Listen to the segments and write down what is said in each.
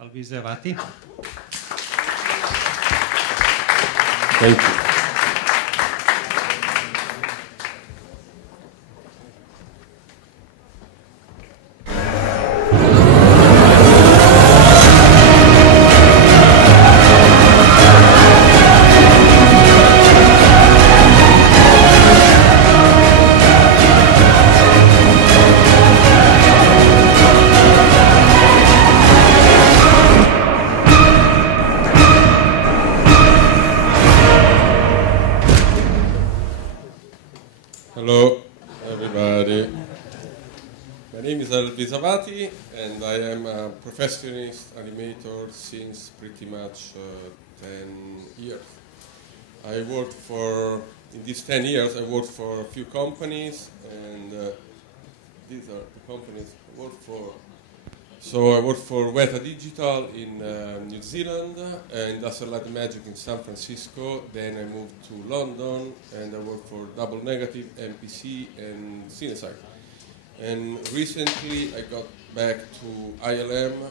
Alvise Avati. Thank you. Hello, everybody. My name is Alvise Avati, and I am a professionist animator since pretty much 10 years. I worked for, in these 10 years, I worked for a few companies, and these are the companies I worked for. So I worked for WETA Digital in New Zealand, Industrial Light and Magic in San Francisco. Then I moved to London, and I worked for Double Negative, MPC, and Cinesite. And recently I got back to ILM.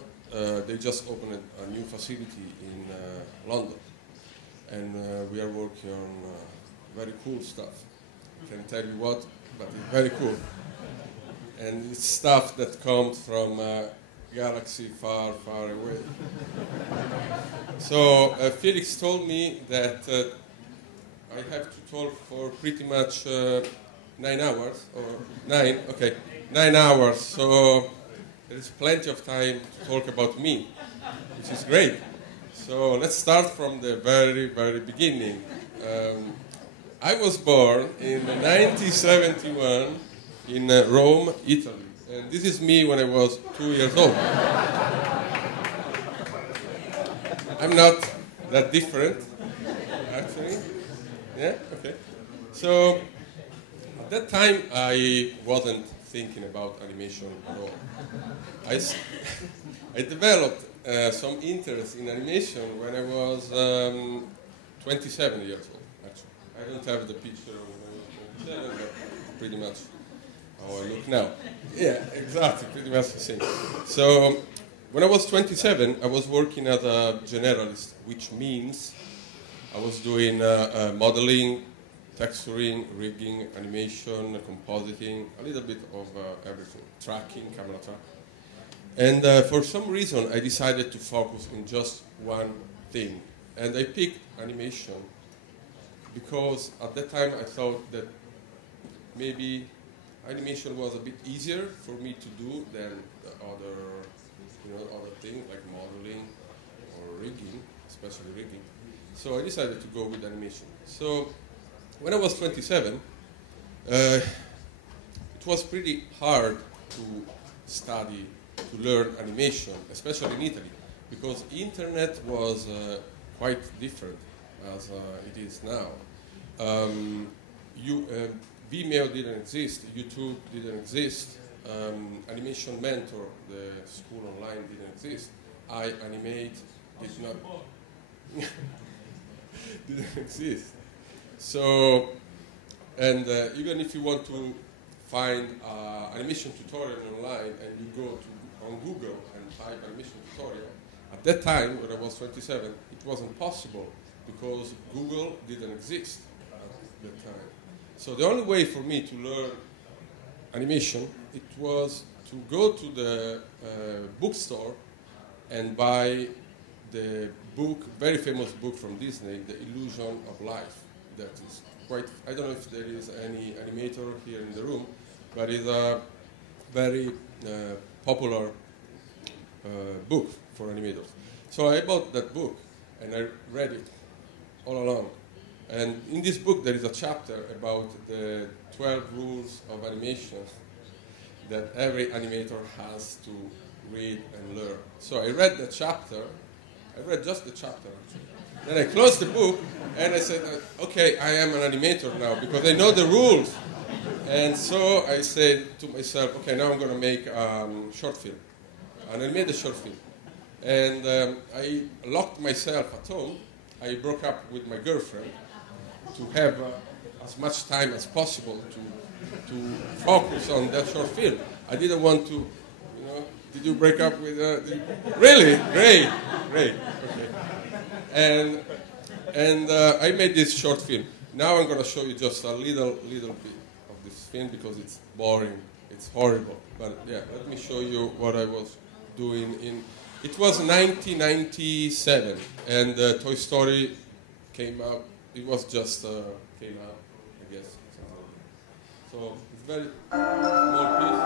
They just opened a new facility in London, and we are working on very cool stuff. I can't tell you what, but it's very cool. And it's stuff that comes from galaxy far, far away. So Felix told me that I have to talk for pretty much 9 hours, or 9 hours. So there is plenty of time to talk about me, which is great. So let's start from the very, very beginning. I was born in 1971 in Rome, Italy. And this is me when I was 2 years old. I'm not that different, actually. Yeah, okay. So at that time, I wasn't thinking about animation at all. I developed some interest in animation when I was 27 years old, actually. I don't have the picture of when I was 27, but pretty much how I look now. Yeah, exactly, pretty much the same. So, when I was 27, I was working as a generalist, which means I was doing modeling, texturing, rigging, animation, compositing, a little bit of everything, tracking, camera track. And for some reason, I decided to focus on just one thing. And I picked animation because at that time I thought that maybe animation was a bit easier for me to do than the other things like modeling or rigging, especially rigging. So I decided to go with animation. So when I was 27, it was pretty hard to study, to learn animation, especially in Italy, because internet was quite different as it is now. Vimeo didn't exist, YouTube didn't exist, Animation Mentor, the school online, didn't exist. iAnimate did not didn't exist. So, and even if you want to find animation tutorial online and you go on Google and type animation tutorial, at that time, when I was 27, it wasn't possible because Google didn't exist at that time. So the only way for me to learn animation, it was to go to the bookstore and buy the book, very famous book from Disney, The Illusion of Life. That is quite, I don't know if there is any animator here in the room, but it's a very popular book for animators. So I bought that book and I read it all along. And in this book, there is a chapter about the 12 rules of animation that every animator has to read and learn. So I read the chapter. I read just the chapter, actually. Then I closed the book, and I said, okay, I am an animator now, because I know the rules. And so I said to myself, okay, now I'm going to make a short film, an animated short film. And I locked myself at home. I broke up with my girlfriend to have as much time as possible to focus on that short film. I didn't want to, Did you break up with really? Great, great. Okay. And I made this short film. Now I'm going to show you just a little bit of this film because it's boring. It's horrible. But yeah, let me show you what I was doing in. It was 1997, and Toy Story came out. It was just came out, I guess. So it's very small piece.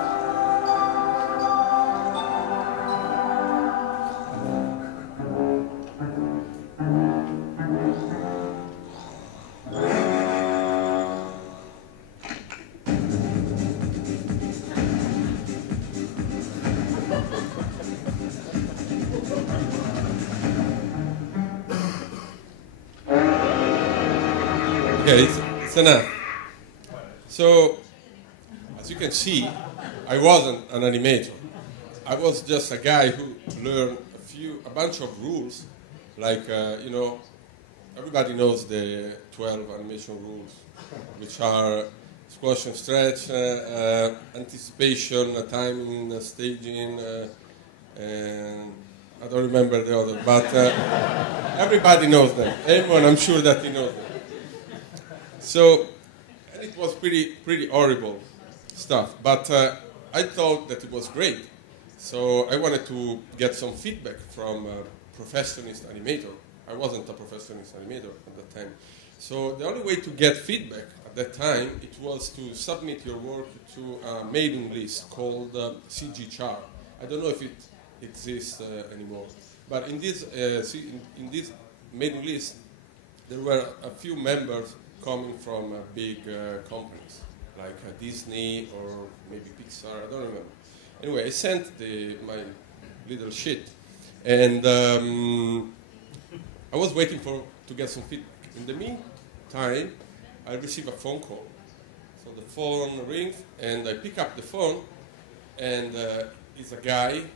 Okay, it's enough. So, as you can see, I wasn't an animator. I was just a guy who learned a bunch of rules, like, you know, everybody knows the 12 animation rules, which are squash and stretch, anticipation, timing, staging, and I don't remember the other, but everybody knows them. Everyone, I'm sure that he knows them. So, and it was pretty horrible stuff, but I thought that it was great. So I wanted to get some feedback from a professionist animator. I wasn't a professionist animator at that time. So the only way to get feedback at that time, it was to submit your work to a mailing list called CG Char. I don't know if it exists anymore, but in this mailing list, there were a few members coming from big companies, like Disney or maybe Pixar, I don't remember. Anyway, I sent my little shit, and I was waiting to get some feedback. In the meantime, I received a phone call. So the phone rings, and I pick up the phone, and it's a guy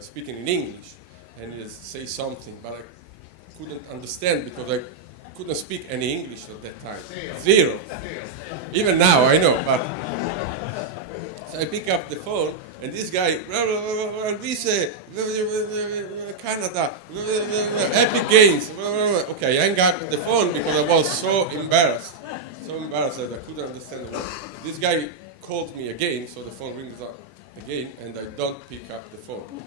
speaking in English, and he says something, but I couldn't understand because I couldn't speak any English at that time. Zero. Even now, I know. But so I pick up the phone, and this guy, Alvise, Canada, Epic Games. Okay, I hang up the phone because I was so embarrassed that I couldn't understand the word. This guy called me again, so the phone rings up again, and I don't pick up the phone.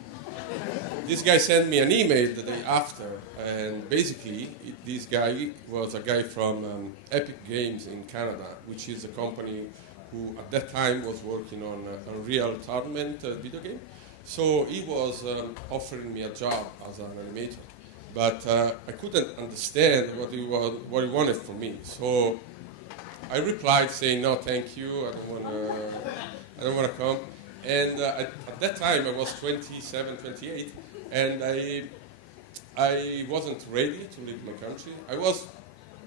This guy sent me an email the day after, and basically this guy was a guy from Epic Games in Canada, which is a company who at that time was working on a Unreal Tournament video game. So he was offering me a job as an animator, but I couldn't understand what he wanted from me. So I replied saying, no, thank you, I don't want to come. And at that time, I was 27, 28, and I wasn't ready to leave my country. I was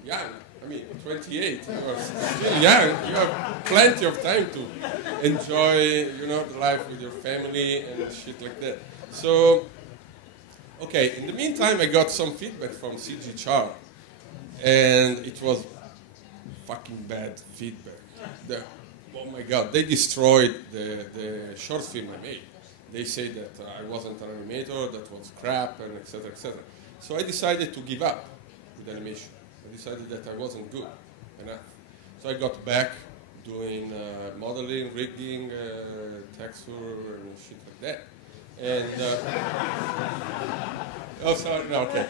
young. I mean, 28. You are still young. You have plenty of time to enjoy, you know, the life with your family and shit like that. So, okay. In the meantime, I got some feedback from CG Char, and it was fucking bad feedback. Oh my God, they destroyed the short film I made. They said that I wasn't an animator, that was crap, and etc., etc. So I decided to give up with animation. I decided that I wasn't good enough. So I got back doing modeling, rigging, texture, and shit like that. And, oh, sorry, no, okay.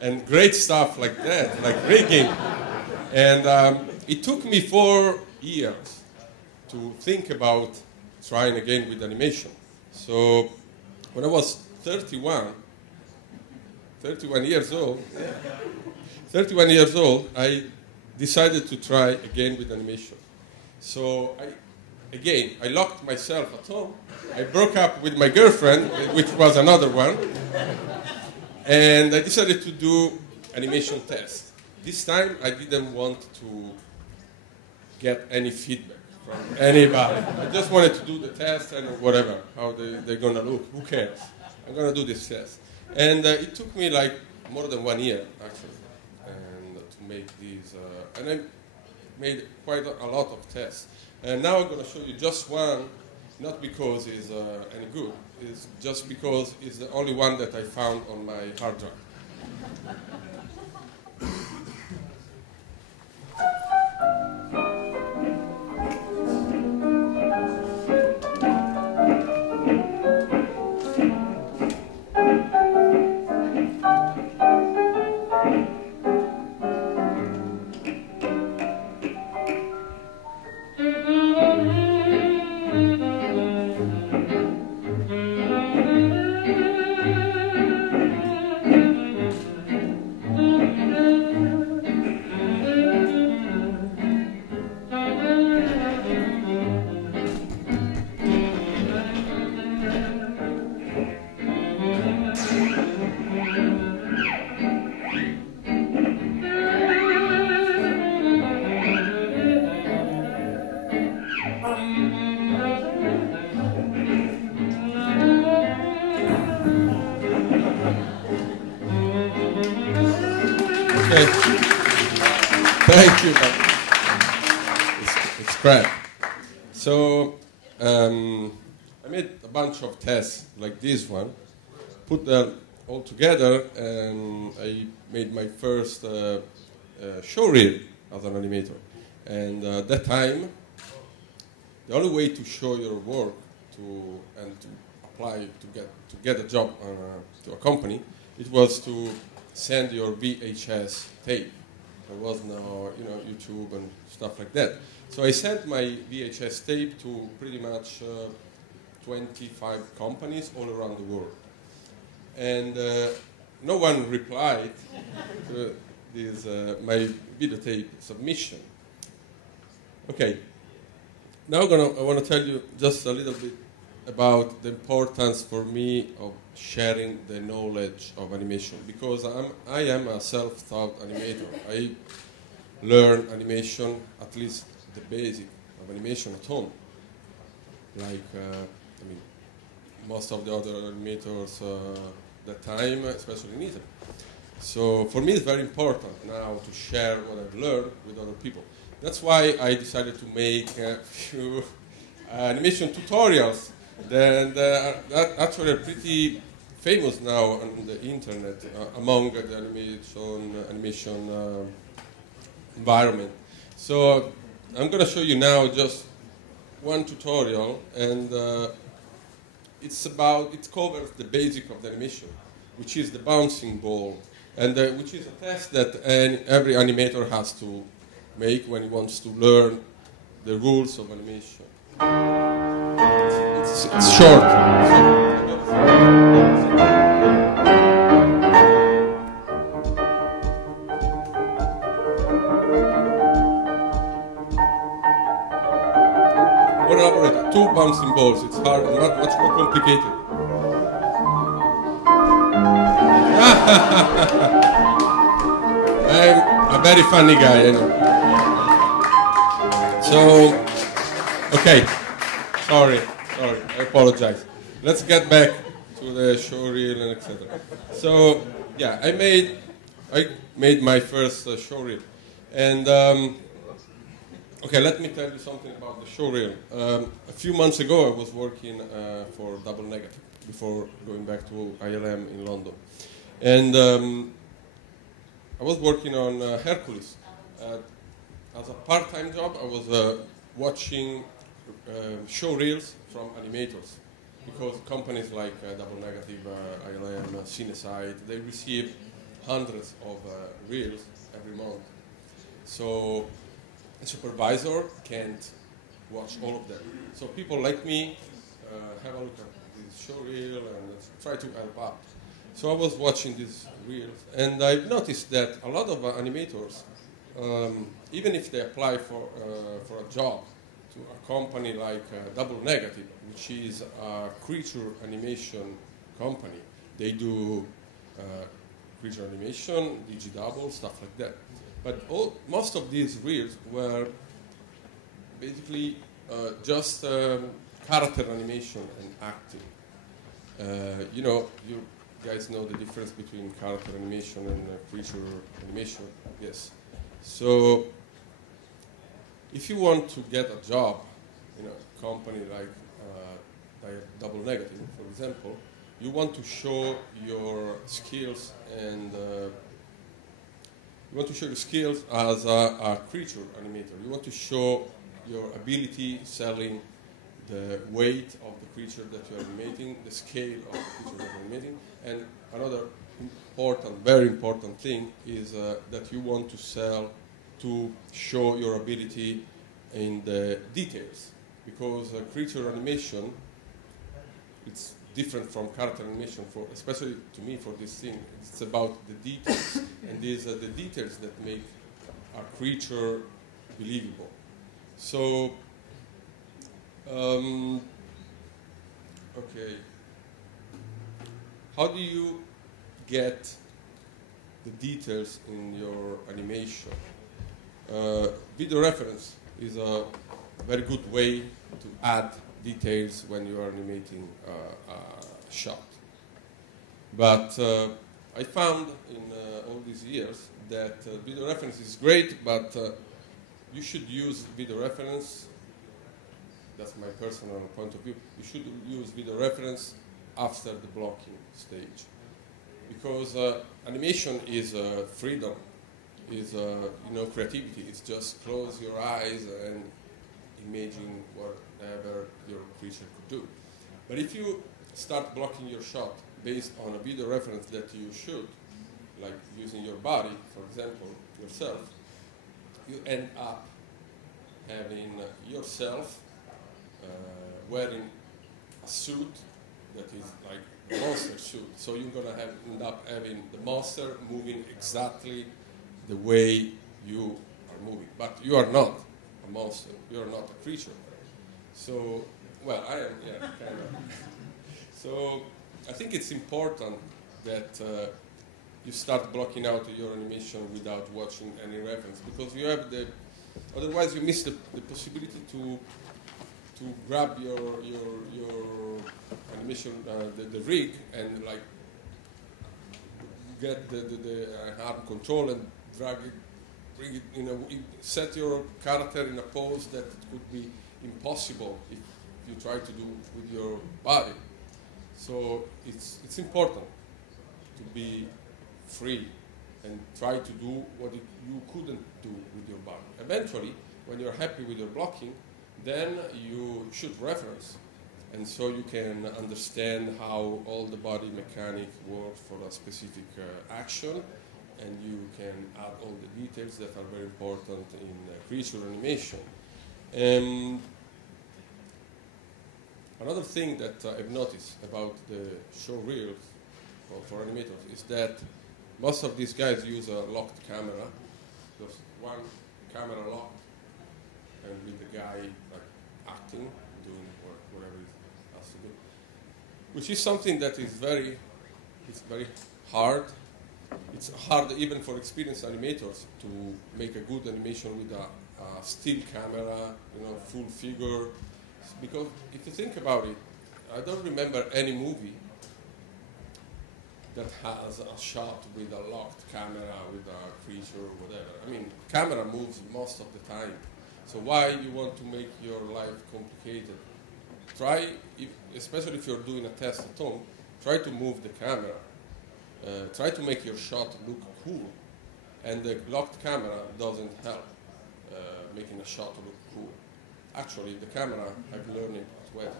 And great stuff like that, like rigging. And it took me 4 years to think about trying again with animation. So when I was 31 years old, I decided to try again with animation. So I locked myself at home. I broke up with my girlfriend, which was another one, and I decided to do animation tests. This time I didn't want to get any feedback from anybody. I just wanted to do the test and whatever, how they're going to look. Who cares? I'm going to do this test. And it took me like more than 1 year, actually, and to make these. And I made quite a lot of tests. And now I'm going to show you just one not because it's any good. It's just because it's the only one that I found on my hard drive. Thank you, but it's crap. So I made a bunch of tests like this one, put them all together, and I made my first showreel as an animator. And at that time, the only way to show your work and to apply to get a job to a company, it was to send your VHS tape. There was no, YouTube and stuff like that. So I sent my VHS tape to pretty much 25 companies all around the world. And no one replied to this, my videotape submission. Okay, now I want to tell you just a little bit about the importance for me of sharing the knowledge of animation, because I am a self-taught animator. I learn animation, at least the basic of animation at home, like most of the other animators that time, especially in Italy. So for me it's very important now to share what I've learned with other people. That's why I decided to make a few animation tutorials that actually are pretty famous now on the internet among the animation environment. So I'm going to show you now just one tutorial, and it covers the basic of the animation, which is the bouncing ball, and which is a test that every animator has to make when he wants to learn the rules of animation. It's short. More elaborate, 2 bouncing balls. It's hard and much more complicated. I'm a very funny guy, I know. So, okay. Sorry, I apologize. Let's get back to the showreel and etc. So, yeah, I made my first showreel, and okay, let me tell you something about the showreel. A few months ago, I was working for Double Negative before going back to ILM in London, and I was working on Hercules. As a part-time job, I was watching showreels from animators, because companies like Double Negative, ILM, Cinesite, they receive hundreds of reels every month. So a supervisor can't watch all of them. So people like me have a look at this showreel and try to help out. So I was watching these reels, and I've noticed that a lot of animators, even if they apply for a job to a company like Double Negative, which is a creature animation company, they do creature animation, digidouble, stuff like that. But most of these reels were basically just character animation and acting. You guys know the difference between character animation and creature animation, yes. So if you want to get a job company like Double Negative, for example, you want to show your skills and you want to show your skills as a creature animator. You want to show your ability selling the weight of the creature that you are animating, the scale of the creature that you are animating, and another important, very important thing is that you want to show your ability in the details, because creature animation, it's different from character animation, especially to me for this thing. It's about the details, and these are the details that make a creature believable. So, okay, how do you get the details in your animation? Video reference is a very good way to add details when you are animating a shot. But I found in all these years that video reference is great, but you should use video reference. That's my personal point of view. You should use video reference after the blocking stage, because animation is freedom, is creativity. It's just close your eyes and imagine whatever your creature could do. But if you start blocking your shot based on a video reference that you should, like using your body, for example, yourself, you end up having yourself wearing a suit that is like a monster suit. So you're going to end up having the monster moving exactly the way you are moving. But you are not a monster. You are not a creature. So, well, I am, yeah, kind of. So I think it's important that you start blocking out your animation without watching any reference, because you have otherwise you miss the possibility to grab your animation, the rig, and like get the arm control and drag it, bring it, set your character in a pose that could be impossible if you try to do with your body. So it's important to be free and try to do what you couldn't do with your body. Eventually, when you're happy with your blocking, then you should reference, and so you can understand how all the body mechanic works for a specific action, and you can add all the details that are very important in creature animation. Another thing that I've noticed about the show reels for animators is that most of these guys use a locked camera, just one camera locked, and with the guy like acting, doing whatever he has to do, which is something that is very hard. It's hard even for experienced animators to make a good animation with a still camera, full figure. Because if you think about it, I don't remember any movie that has a shot with a locked camera, with a creature or whatever. I mean, camera moves most of the time. So why you want to make your life complicated? Try, especially if you're doing a test at home, try to move the camera. Try to make your shot look cool. And the locked camera doesn't help making a shot look cool. Actually, the camera, I've learned it at WETA,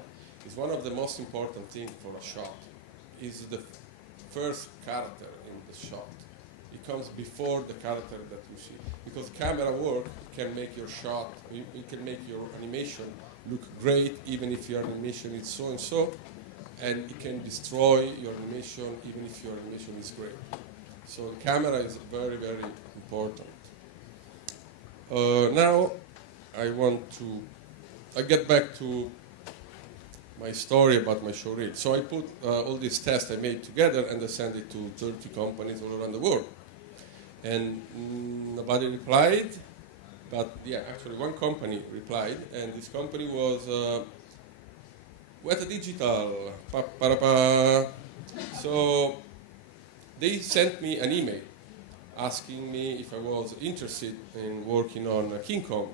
is one of the most important things for a shot. Is the first character in the shot. It comes before the character that you see. Because camera work can make your shot, it can make your animation look great, even if your animation is so-and-so, and it can destroy your animation, even if your animation is great. So the camera is very, very important. Now, I get back to my story about my show reel. So I put all these tests I made together and I sent it to 30 companies all around the world. And nobody replied, but yeah, actually one company replied, and this company was WETA Digital. So they sent me an email asking me if I was interested in working on King Kong,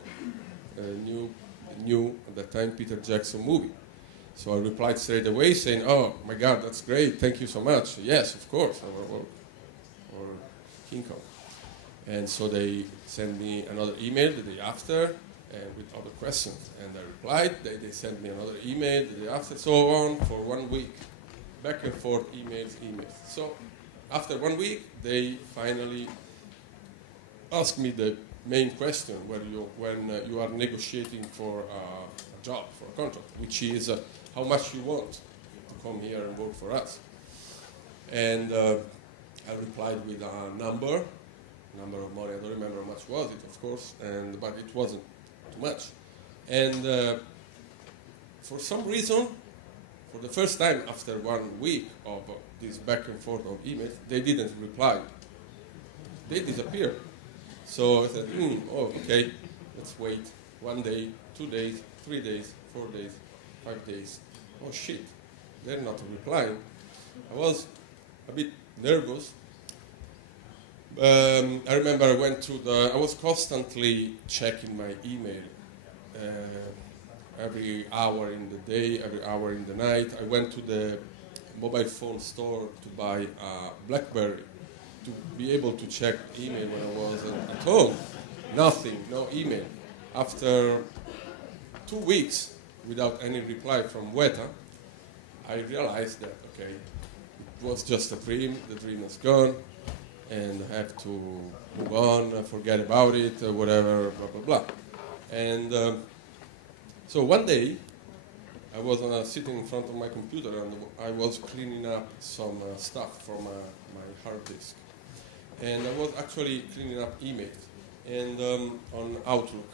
a new new at that time Peter Jackson movie. So I replied straight away saying, oh my God, that's great, thank you so much. Yes, of course, or King Kong. And so they sent me another email the day after, and with other questions. And I replied, they sent me another email the day after, so on for 1 week. Back and forth, emails. So after 1 week, they finally asked me the main question when you are negotiating for a job, for a contract, which is how much you want to come here and work for us. And I replied with a number of money. I don't remember how much was it, of course, but it wasn't too much. And for some reason, for the first time after 1 week of this back and forth of emails, they didn't reply. They disappeared. So I said, oh, okay, let's wait 1 day, 2 days, 3 days, 4 days, 5 days. Oh shit, they're not replying. I was a bit nervous. I remember I was constantly checking my email every hour in the day, every hour in the night. I went to the mobile phone store to buy a BlackBerry to be able to check email when I was at home. Nothing, no email. After 2 weeks without any reply from WETA, I realized that, okay, it was just a dream, the dream is gone, and I have to move on, forget about it, whatever, blah, blah, blah. And so one day, I was sitting in front of my computer and I was cleaning up some stuff from my hard disk. And I was actually cleaning up emails and on Outlook.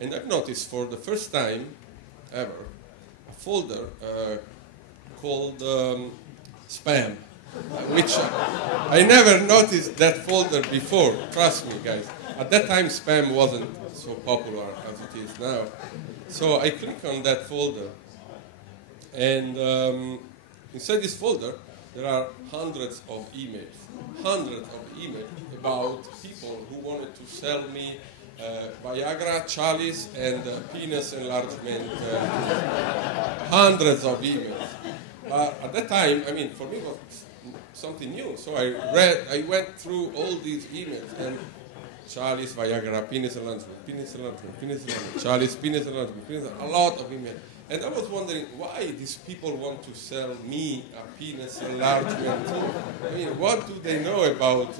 And I've noticed for the first time ever a folder called spam, which I never noticed that folder before, trust me guys. At that time spam wasn't so popular as it is now. So I click on that folder, and inside this folder there are hundreds of emails about people who wanted to sell me Viagra, chalice, and penis enlargement. Hundreds of emails. At that time, I mean, for me it was something new. So I went through all these emails and chalice, Viagra, penis enlargement, chalice, penis enlargement, a lot of emails. And I was wondering why these people want to sell me a penis enlargement. I mean, what do they know about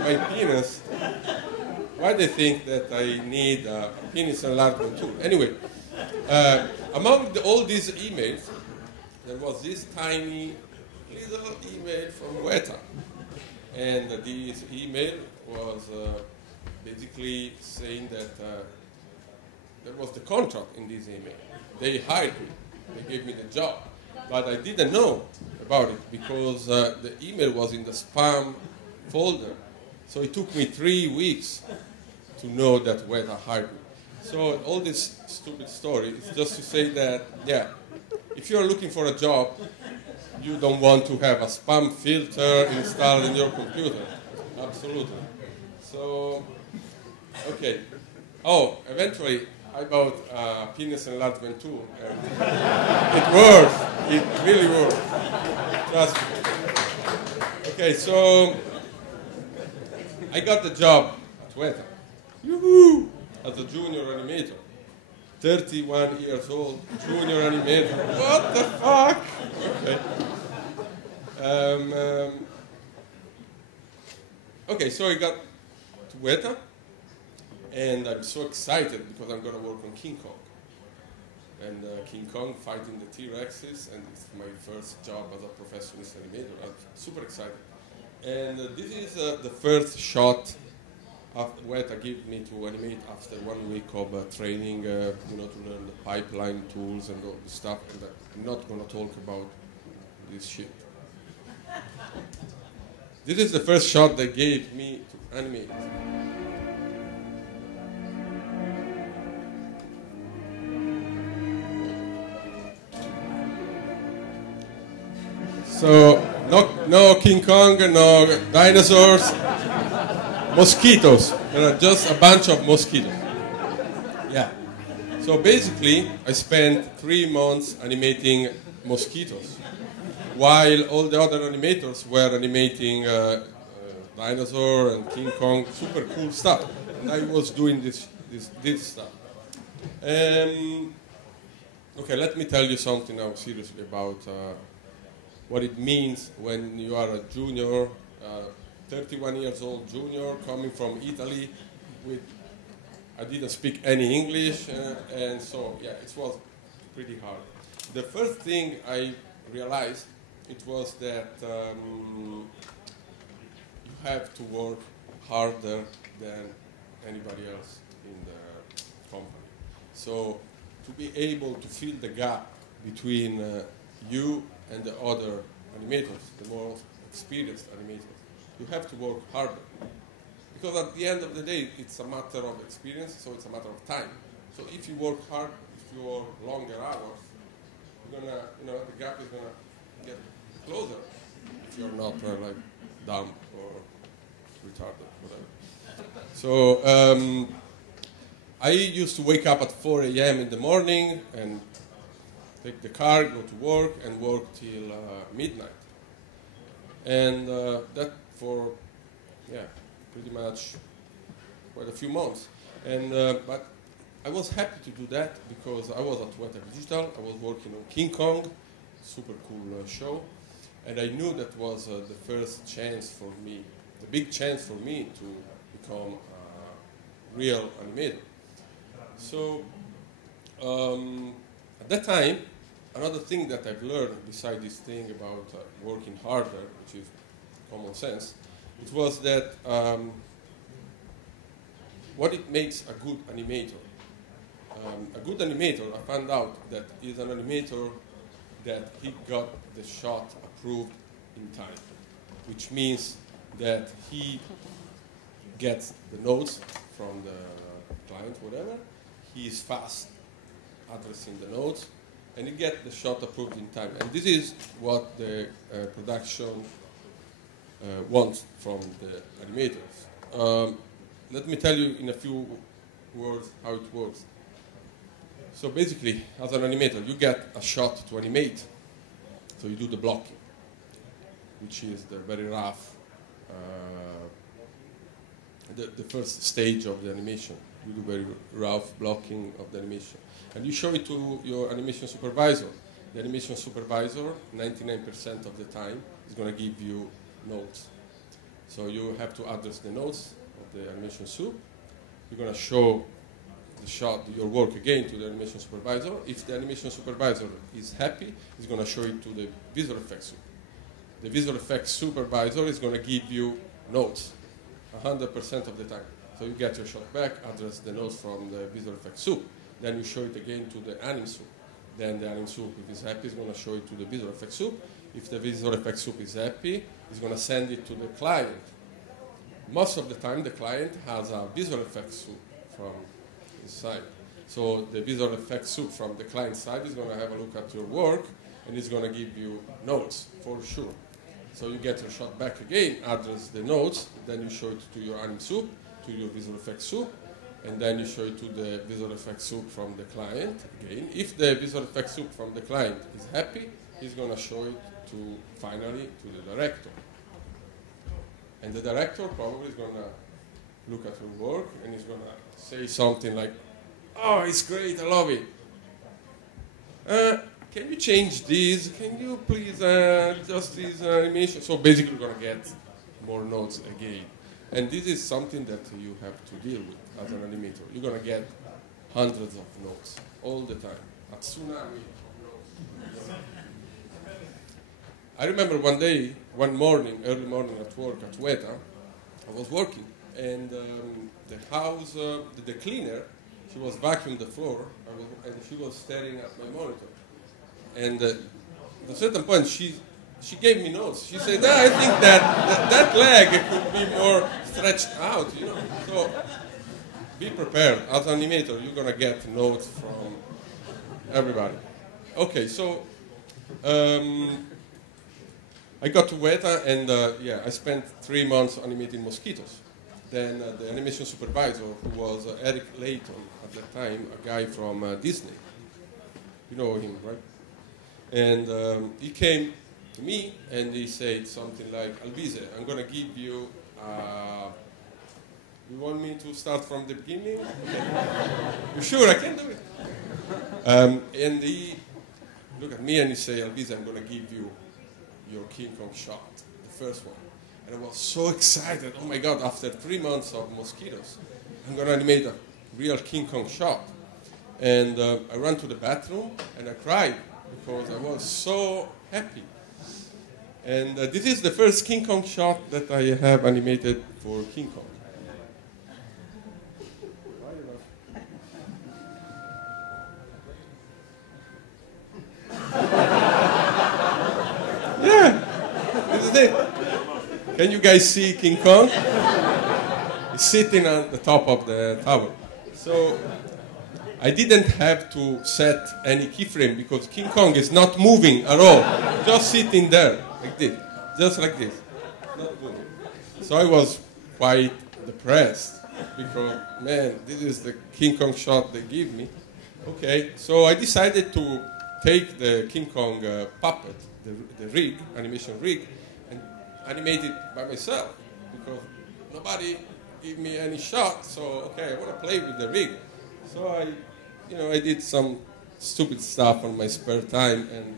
my penis? Why they think that I need a penis enlargement too? Anyway, among all these emails, there was this tiny little email from WETA. And this email was basically saying that there was the contract in this email. They hired me, they gave me the job, but I didn't know about it because the email was in the spam folder. So it took me 3 weeks to know that WETA hired me. So all this stupid story is just to say that, yeah, if you're looking for a job, you don't want to have a spam filter installed in your computer. Absolutely. So, okay. Oh, eventually, I bought a penis enlargement tool. And it works. It really works. Trust me. Okay, so I got the job at WETA. Yoo-hoo! As a junior animator. 31 years old, junior animator. What the fuck? Okay. Okay, so I got to WETA. And I'm so excited because I'm going to work on King Kong. And King Kong fighting the T-Rexes, and it's my first job as a professional animator. I'm super excited. And this is the first shot WETA gave me to animate after 1 week of training, to learn the pipeline tools and all this stuff. And I'm not going to talk about this shit. This is the first shot they gave me to animate. So, no King Kong, no dinosaurs, mosquitoes. There are just a bunch of mosquitoes. Yeah. So basically, I spent 3 months animating mosquitoes, while all the other animators were animating dinosaur and King Kong, super cool stuff. And I was doing this stuff. Okay, let me tell you something now seriously about what it means when you are a junior, 31 years old junior, coming from Italy. I didn't speak any English, and so yeah, it was pretty hard. The first thing I realized, it was that you have to work harder than anybody else in the company. So to be able to fill the gap between you and the other animators, the more experienced animators, you have to work harder. Because at the end of the day, it's a matter of experience, so it's a matter of time. So if you work hard, if you work longer hours, you're gonna, the gap is gonna get closer if you're not like dumb or retarded, whatever. So I used to wake up at 4 a.m. in the morning and take the car, go to work, and work till midnight. And that for, yeah, pretty much quite a few months. And but I was happy to do that because I was at WETA Digital. I was working on King Kong, super cool show, and I knew that was the first chance for me, the big chance for me to become a real animator. So at that time, another thing that I've learned besides this thing about working harder, which is common sense, it was that what it makes a good animator. A good animator, I found out that is an animator that he got the shot approved in time, which means that he gets the notes from the client, whatever. He is fast addressing the notes, and he gets the shot approved in time. And this is what the production wants from the animators. Let me tell you in a few words how it works. So basically, as an animator, you get a shot to animate. So you do the blocking, which is the very rough, the first stage of the animation. You do very rough blocking of the animation. And you show it to your animation supervisor. The animation supervisor, 99% of the time, is going to give you notes. So you have to address the notes of the animation soup. You're going to show the shot, your work again to the animation supervisor. If the animation supervisor is happy, he's going to show it to the visual effects soup. The visual effects supervisor is going to give you notes 100% of the time. So you get your shot back, address the notes from the visual effects soup. Then you show it again to the anim soup. Then the anim soup, if it's happy, is going to show it to the visual effects soup. If the visual effects soup is happy, it's going to send it to the client. Most of the time, the client has a visual effects soup from his side. So the visual effects soup from the client side is going to have a look at your work, and it's going to give you notes, for sure. So you get your shot back again, address the notes, then you show it to your anim soup, to your visual effects soup, and then you show it to the visual effects soup from the client again. If the visual effects soup from the client is happy, he's going to show it to, finally, to the director. And the director probably is going to look at your work and he's going to say something like, "Oh, it's great, I love it. Can you change this? Can you please adjust this animation?" So basically you're going to get more notes again. And this is something that you have to deal with as an animator. You're going to get hundreds of notes all the time. A tsunami of notes. I remember one day, one morning, early morning at work at WETA, I was working, and the house, the cleaner, she was vacuuming the floor, and she was staring at my monitor. And at a certain point, she gave me notes. She said, "I think that leg could be more stretched out, you know." So be prepared. As an animator, you're going to get notes from everybody. Okay, so I got to WETA, and yeah, I spent 3 months animating mosquitoes. Then the animation supervisor, who was Eric Layton at at that time, a guy from Disney. You know him, right? And he came to me and he said something like, Alvise, I'm going to give you, you want me to start from the beginning? You sure I can do it? And he looked at me and he said, Alvise, I'm going to give you your King Kong shot, the first one. And I was so excited. Oh my God, after 3 months of mosquitoes, I'm going to animate a real King Kong shot. And I ran to the bathroom and I cried because I was so happy. And this is the first King Kong shot that I have animated for King Kong. Yeah, this is it. Can you guys see King Kong? He's sitting on the top of the tower. So I didn't have to set any keyframe because King Kong is not moving at all. Just sitting there, like this. Just like this. Not moving. So I was quite depressed because, man, this is the King Kong shot they give me. Okay, so I decided to take the King Kong puppet, the rig, animation rig, and animate it by myself because nobody gave me any shot. So, okay, I want to play with the rig. So I did some stupid stuff on my spare time and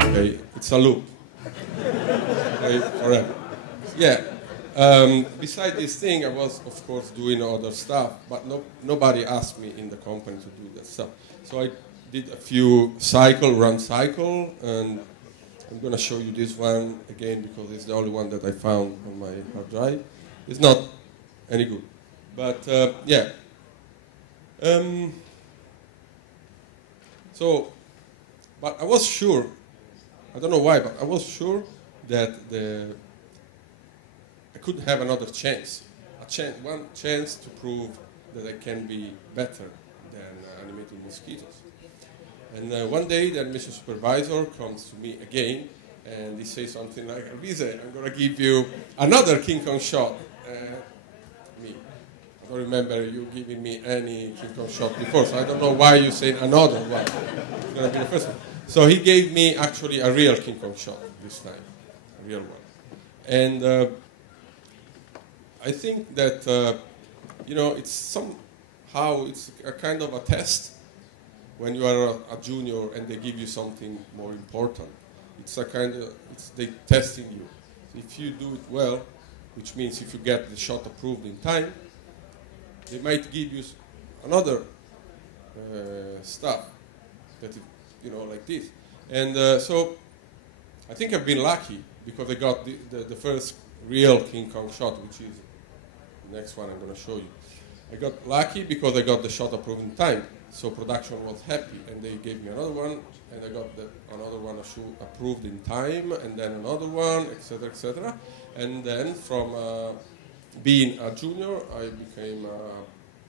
okay, it's a loop. Okay, forever. Yeah. Besides this thing, I was, of course, doing other stuff, but nobody asked me in the company to do that stuff. So I did a few run cycle, and I'm going to show you this one again because it's the only one that I found on my hard drive. It's not any good. But, yeah. But I was sure, I don't know why, but I was sure that I could have another chance, one chance to prove that I can be better than animating mosquitoes. And one day the animation supervisor comes to me again and he says something like, Alvise, I'm going to give you another King Kong shot. Me. I don't remember you giving me any King Kong shot before, so I don't know why you say another one. It's going to be the first one. So he gave me actually a real King Kong shot this time, a real one. And I think that, it's somehow, it's a kind of a test when you are a junior and they give you something more important. It's a kind of, they testing you. If you do it well, which means if you get the shot approved in time, they might give you another stuff that, like this. And so I think I've been lucky because I got the first real King Kong shot, which is the next one I'm going to show you. I got lucky because I got the shot approved in time. So production was happy, and they gave me another one, and I got another one approved in time, and then another one, etc., etc. And then from being a junior, I became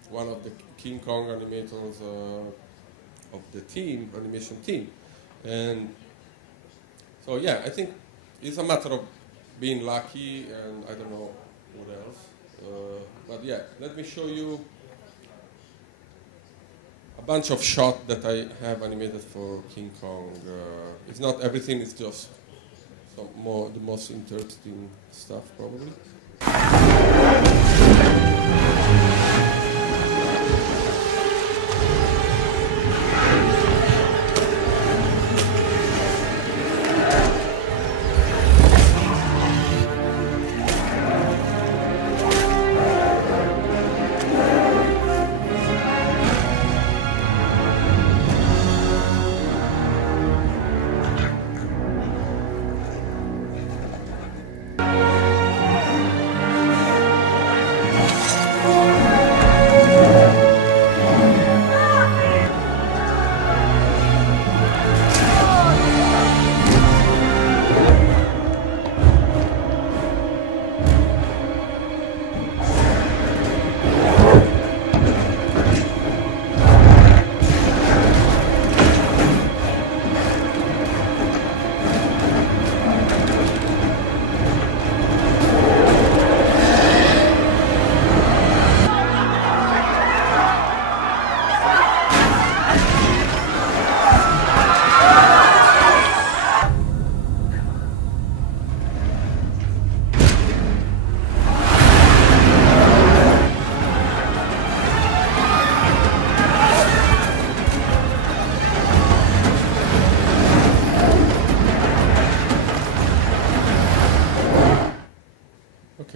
one of the King Kong animators of the team, animation team. And so yeah, I think it's a matter of being lucky, and I don't know what else. But yeah, let me show you a bunch of shots that I have animated for King Kong. It's not everything, it's just the most interesting stuff probably.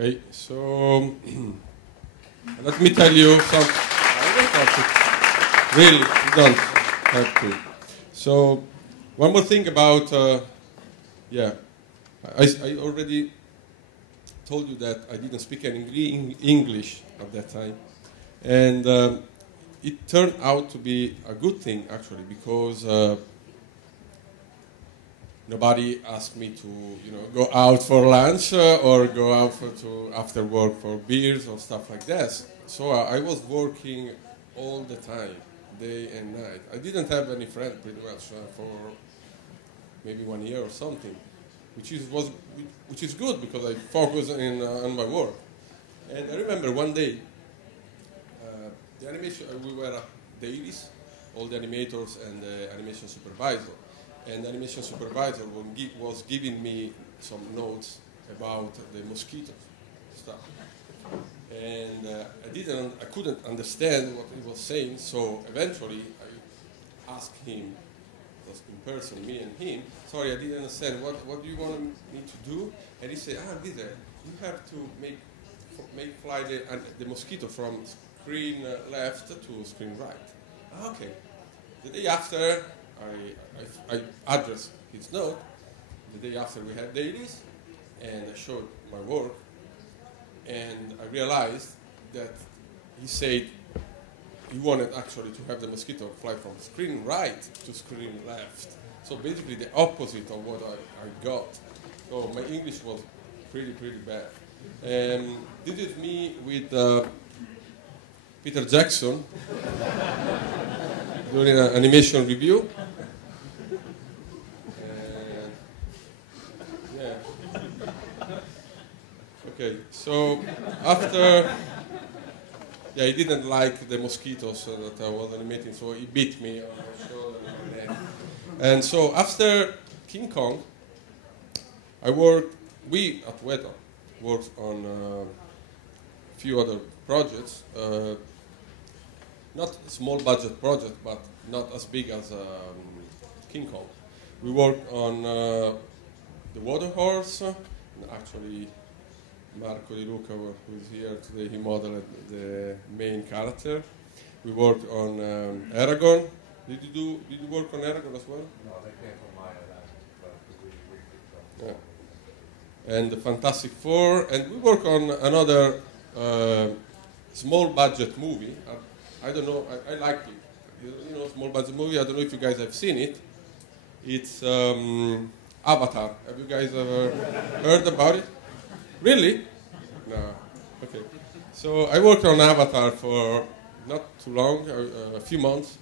Okay, so let me tell you something. I don't have to. Really, you don't have to. So, one more thing about, yeah, I already told you that I didn't speak any English at that time. And it turned out to be a good thing, actually, because nobody asked me to, go out for lunch or go out after work for beers or stuff like that. So I was working all the time, day and night. I didn't have any friend pretty much for maybe 1 year or something, which is good because I focus on my work. And I remember one day, the animation, we were at dailies, all the animators and the animation supervisor. And the animation supervisor was giving me some notes about the mosquito stuff. And I couldn't understand what he was saying, so eventually I asked him, just in person, me and him, sorry, I didn't understand, what do you want me to do? And he said, Alvise, you have to make fly the mosquito from screen left to screen right. Okay. The day after, I addressed his note. The day after we had dailies, and I showed my work, and I realized that he said he wanted actually to have the mosquito fly from screen right to screen left. So basically the opposite of what I got. So my English was pretty bad. This is me with Peter Jackson during an animation review. Yeah. Okay, so after, he didn't like the mosquitoes that I was animating, so he beat me on my shoulder and my neck. And so after King Kong, we at WETA worked on a few other projects. Not a small budget project, but not as big as King Kong. We worked on the Water Horse, and actually Marco Di Luca, who is here today, he modeled the main character. We worked on Aragon. Did you work on Aragon as well? No, they came from my lab, but we yeah. And the Fantastic Four, and we worked on another small budget movie. I don't know, I like it. Small budget movie, I don't know if you guys have seen it. It's Avatar. Have you guys ever heard about it? Really? No. Okay. So I worked on Avatar for not too long, a few months,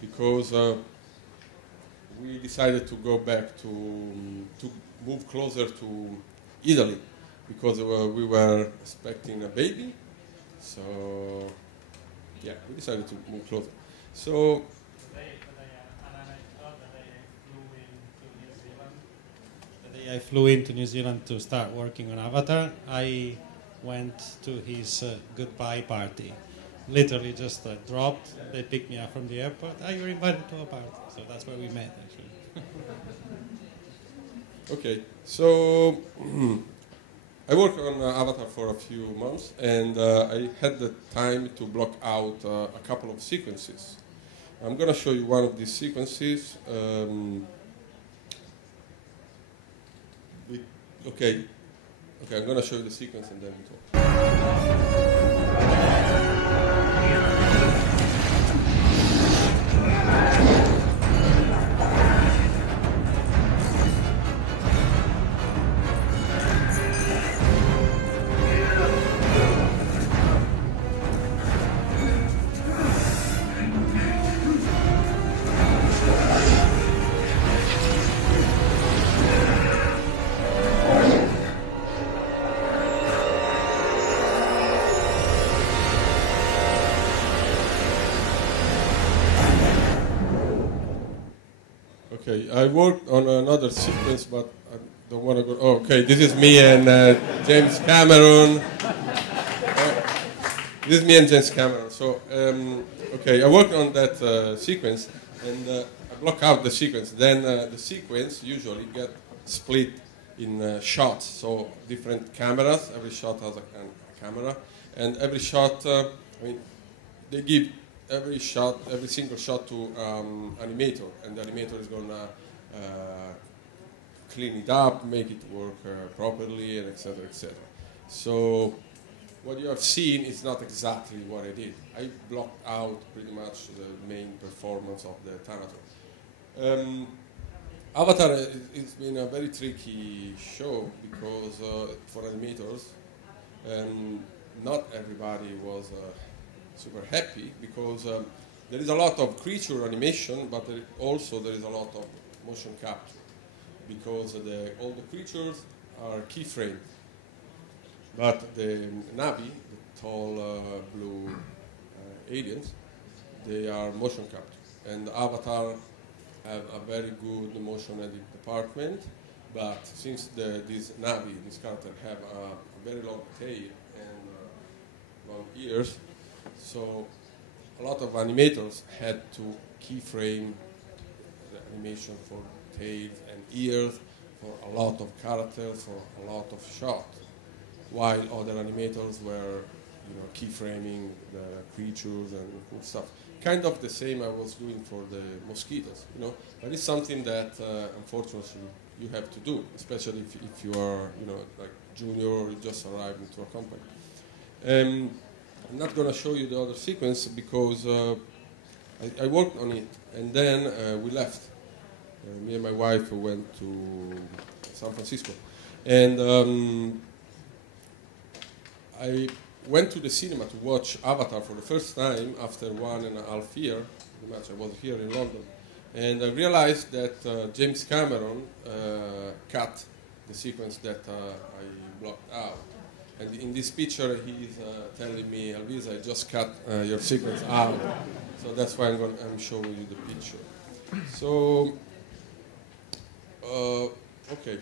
because we decided to go back to move closer to Italy, because we were expecting a baby. So yeah, we decided to move closer. So the day I flew into New Zealand to start working on Avatar, I went to his goodbye party. Literally just dropped, they picked me up from the airport. You're invited to a party. So that's where we met, actually. Okay, so I worked on Avatar for a few months, and I had the time to block out a couple of sequences. I'm going to show you one of these sequences. Okay, I'm going to show you the sequence and then we talk. Okay, I worked on another sequence, but I don't want to go. Oh, okay, this is me and James Cameron. This is me and James Cameron. So, okay, I worked on that sequence, and I block out the sequence. Then the sequence usually get split in shots, so different cameras. Every shot has a camera, and every shot, I mean, they give every single shot to animator, and the animator is gonna clean it up, make it work properly, and etc., etc. So what you have seen is not exactly what I did. I blocked out pretty much the main performance of the Thanatos. Avatar has been a very tricky show because for animators, not everybody was super happy because there is a lot of creature animation, but there is a lot of motion capture because all the creatures are keyframed. But the Navi, the tall blue aliens, they are motion capture. And Avatar have a very good motion edit department, but since these Navi, this character, have a very long tail and long ears, so a lot of animators had to keyframe the animation for tails and ears, for a lot of characters, for a lot of shots, while other animators were, keyframing the creatures and cool stuff. Kind of the same I was doing for the mosquitoes, but it's something that unfortunately you have to do, especially if you are, like junior or you just arrived into a company. I'm not going to show you the other sequence because I worked on it, and then we left. Me and my wife went to San Francisco, and I went to the cinema to watch Avatar for the first time after 1.5 years. Pretty much, I was here in London, and I realized that James Cameron cut the sequence that I blocked out. And in this picture, he's telling me, Alvise, I just cut your sequence out. So that's why I'm showing you the picture. So, okay.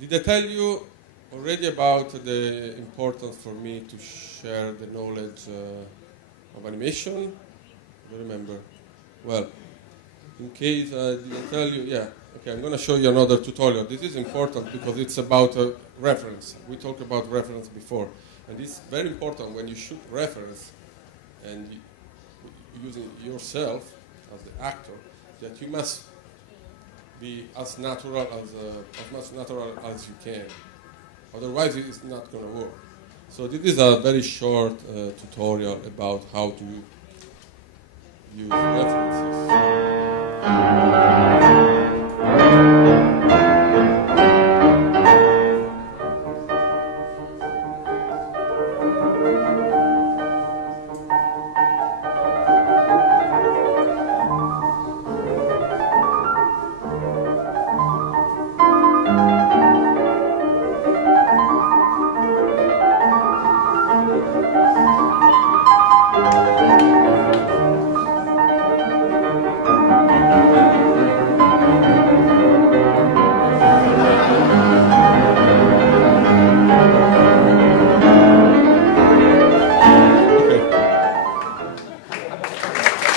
Did I tell you already about the importance for me to share the knowledge of animation? I remember. Well, in case I didn't tell you, yeah. Okay, I'm going to show you another tutorial. This is important because it's about reference. We talked about reference before. And it's very important when you shoot reference and using yourself as the actor, that you must be as much natural as you can. Otherwise, it's not going to work. So this is a very short tutorial about how to use references.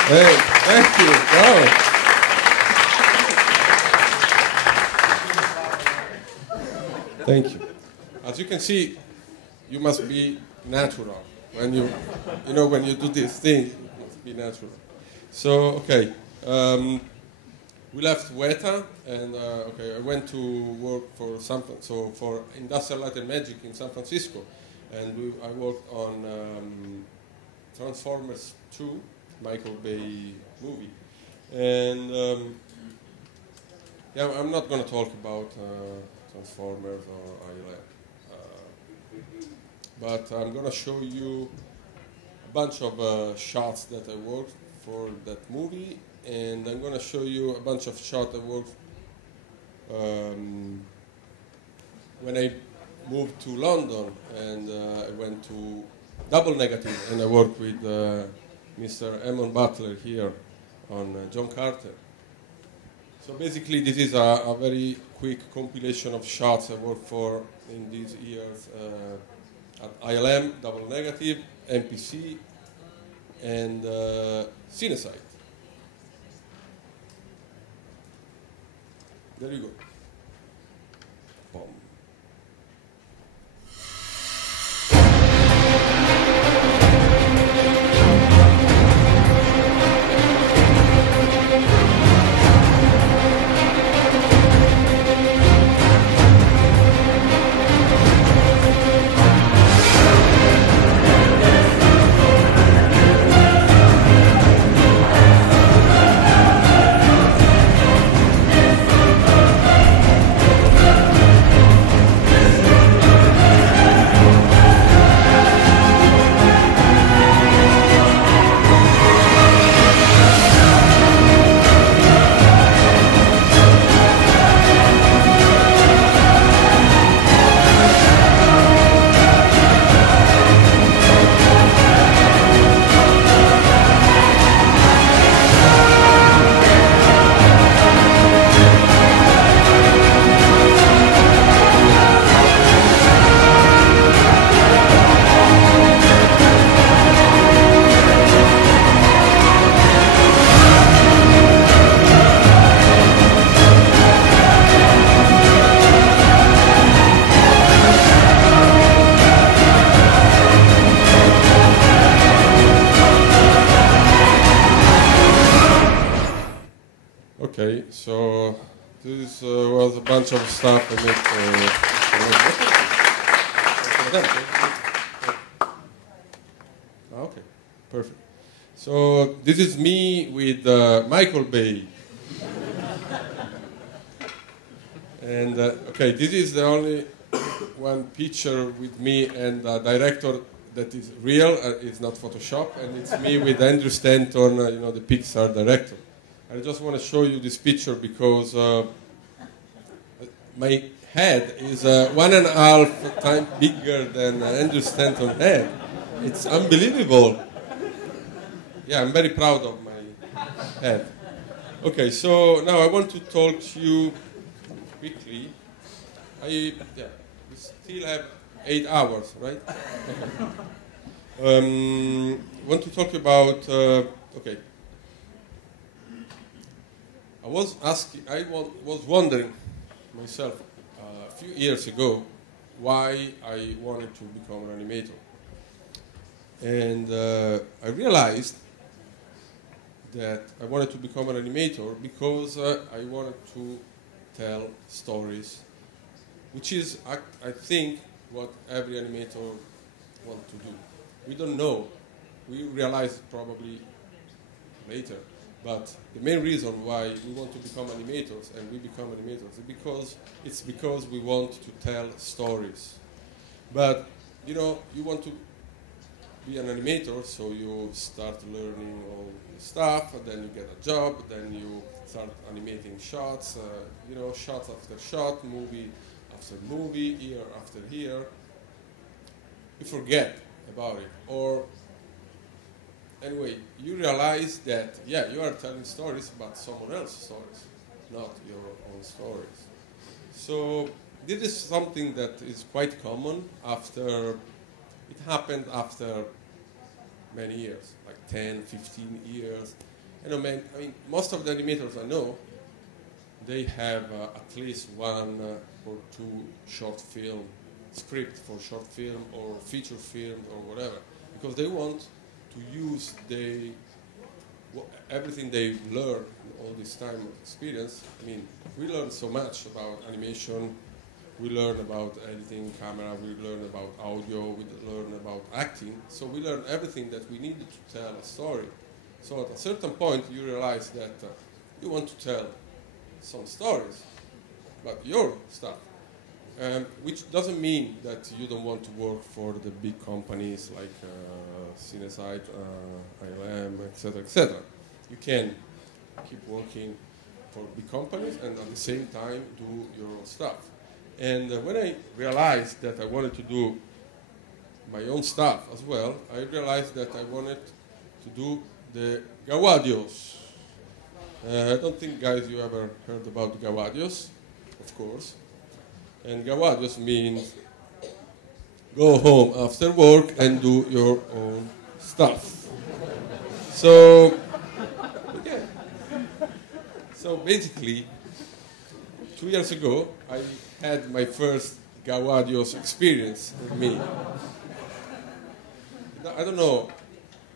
Hey, thank you. Wow. Thank you. As you can see, you must be natural when when you do this thing. You must be natural. So, okay, we left WETA, and I went to work for for Industrial Light and Magic in San Francisco, and I worked on Transformers 2. Michael Bay movie. And yeah, I'm not going to talk about Transformers or ILM, but I'm going to show you a bunch of shots that I worked for that movie, and I'm going to show you a bunch of shots I worked when I moved to London, and I went to Double Negative, and I worked with Mr. Eamon Butler here on John Carter. So basically this is a very quick compilation of shots I worked for in these years at ILM, Double Negative, MPC, and Cinesite. There you go. Okay, so this was a bunch of stuff I made okay, perfect. So this is me with Michael Bay. And okay, this is the only one picture with me and a director that is real, it's not Photoshop, and it's me with Andrew Stanton, you know, the Pixar director. I just want to show you this picture because my head is 1.5 times bigger than Andrew Stanton's head. It's unbelievable. Yeah, I'm very proud of my head. Okay, so now I want to talk to you quickly. We still have 8 hours, right? Okay. Want to talk about, okay. I was wondering myself a few years ago why I wanted to become an animator. And I realized that I wanted to become an animator because I wanted to tell stories, which is, I think, what every animator wants to do. We don't know. We realize it probably later. But the main reason why we want to become animators, and we become animators, is because we want to tell stories. But, you know, you want to be an animator, so you start learning all the stuff, and then you get a job, then you start animating shots, you know, shot after shot, movie after movie, year after year. You forget about it. Or, anyway, you realize that, yeah, you are telling stories, but someone else's stories, not your own stories. So this is something that is quite common after, it happened after many years, like 10, 15 years. I mean, most of the animators I know, they have at least 1 or 2 short film script for short film or feature film or whatever, because they want to use everything they've learned all this time of experience. I mean, we learn so much about animation, we learn about editing, camera, we learn about audio, we learn about acting, so we learn everything that we needed to tell a story. So at a certain point you realize that you want to tell some stories, but your stuff. Which doesn't mean that you don't want to work for the big companies like Cinesite, ILM, etc., etc. You can keep working for big companies and at the same time do your own stuff. And when I realized that I wanted to do my own stuff as well, I realized that I wanted to do the Gawadios. I don't think, guys, you ever heard about Gawadios, of course. And Gawadios means go home after work and do your own stuff. So, yeah. So basically, 2 years ago, I had my first Gawadios experience with me. I don't know.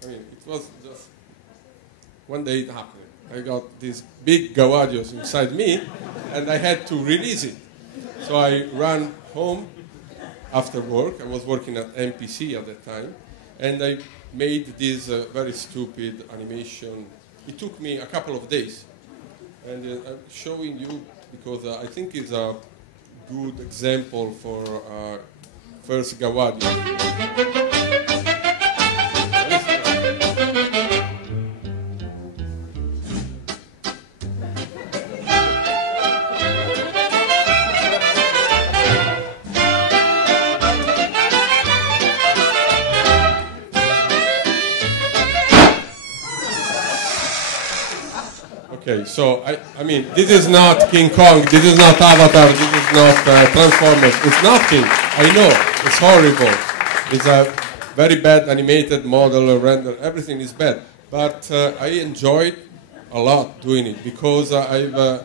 I mean, it was just one day it happened. I got this big Gawadios inside me, and I had to release it. So I ran home after work. I was working at MPC at that time, and I made this very stupid animation. It took me a couple of days, and I'm showing you because I think it's a good example for first Gawadio. Okay, so I mean, this is not King Kong, this is not Avatar, this is not Transformers, it's nothing. I know, it's horrible. It's a very bad animated model, render, everything is bad. But I enjoyed a lot doing it because I